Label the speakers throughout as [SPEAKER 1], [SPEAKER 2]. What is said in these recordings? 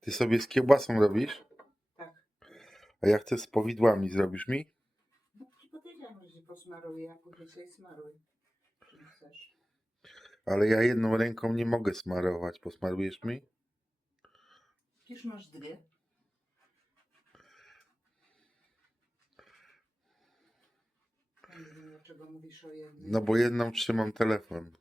[SPEAKER 1] Ty sobie z kiełbasą robisz?
[SPEAKER 2] Tak.
[SPEAKER 1] A ja chcę z powidłami. Zrobisz mi?
[SPEAKER 2] No powiedziałam, że posmaruję, później sobie smaruj. Nie chcesz.
[SPEAKER 1] Ale ja jedną ręką nie mogę smarować. Posmarujesz mi?
[SPEAKER 2] Przecież masz dwie. Nie wiem, dlaczego mówisz o jednej.
[SPEAKER 1] No bo jedną trzymam telefon.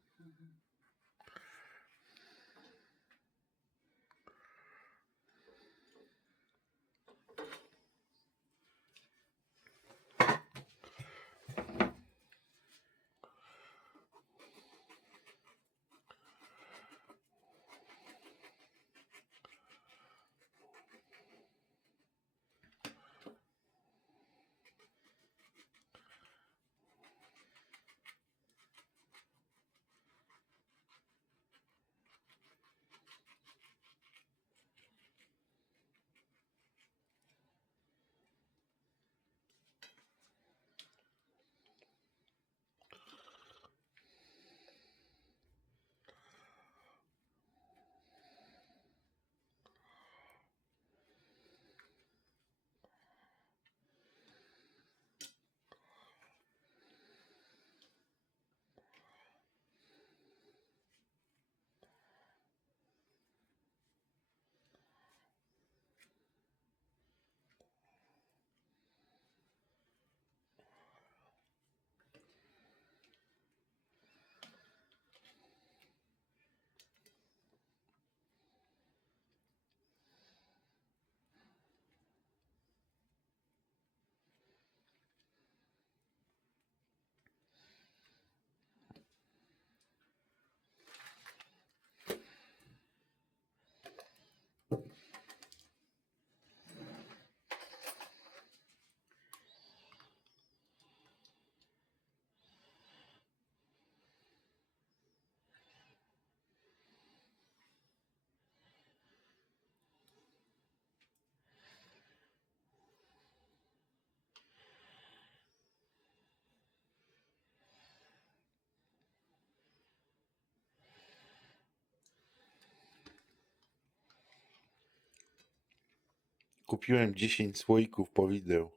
[SPEAKER 1] Kupiłem 10 słoików powideł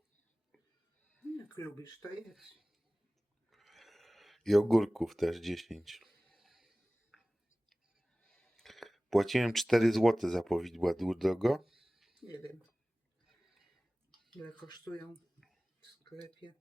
[SPEAKER 2] Jak lubisz, to jest.
[SPEAKER 1] i ogórków też 10. Płaciłem 4 zł za powidła. Drogo?
[SPEAKER 2] Nie wiem. Ile kosztują w sklepie.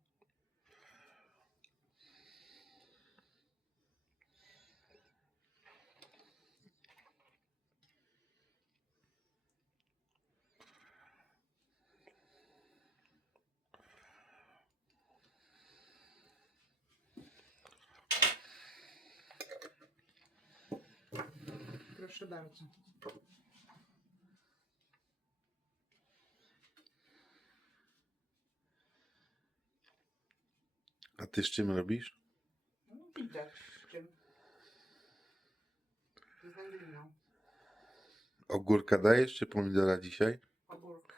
[SPEAKER 2] Proszę bardzo.
[SPEAKER 1] A ty z czym robisz?
[SPEAKER 2] No, widać z czym. Z wędliną.
[SPEAKER 1] Ogórka dajesz czy pomidora dzisiaj?
[SPEAKER 2] Ogórka.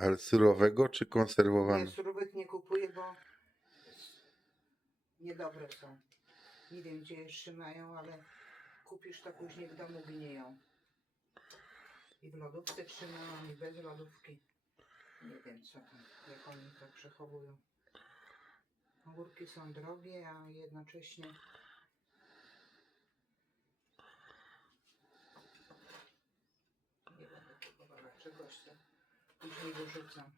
[SPEAKER 1] Ale surowego czy
[SPEAKER 2] Nie,
[SPEAKER 1] konserwowanego?
[SPEAKER 2] surówek nie kupuję, bo niedobre są. Nie wiem, gdzie je trzymają, ale kupisz to później w domu gniją. I w lodówce trzymają, i bez lodówki. Nie wiem, co tam, jak oni to przechowują. Ogórki są drogie, a jednocześnie nie będę kupowała czegoś, to później wyrzucam.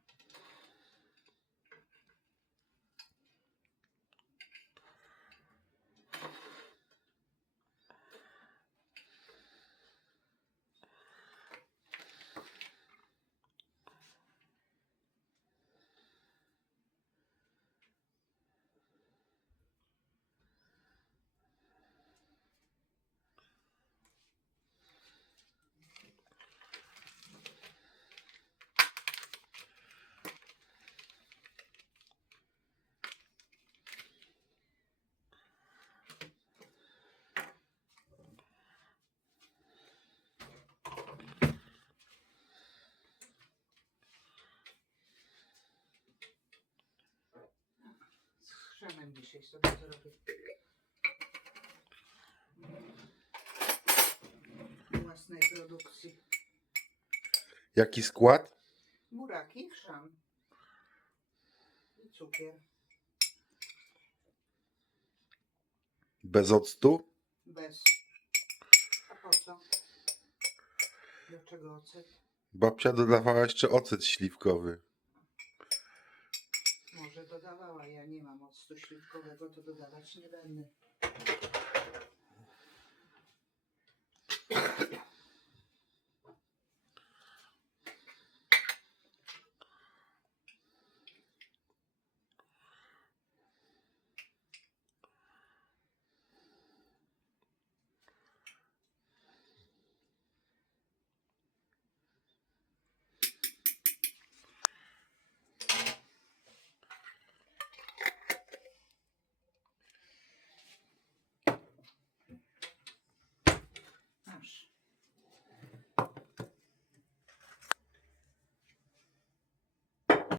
[SPEAKER 2] Chrzemem dzisiaj sobie zrobię. własnej produkcji.
[SPEAKER 1] Jaki skład?
[SPEAKER 2] Buraki, chrzan i cukier.
[SPEAKER 1] Bez octu?
[SPEAKER 2] Bez. A po co? Dlaczego ocet?
[SPEAKER 1] Babcia dodawała jeszcze ocet śliwkowy
[SPEAKER 2] ja nie mam octu śliwkowego, to dodawać nie będę.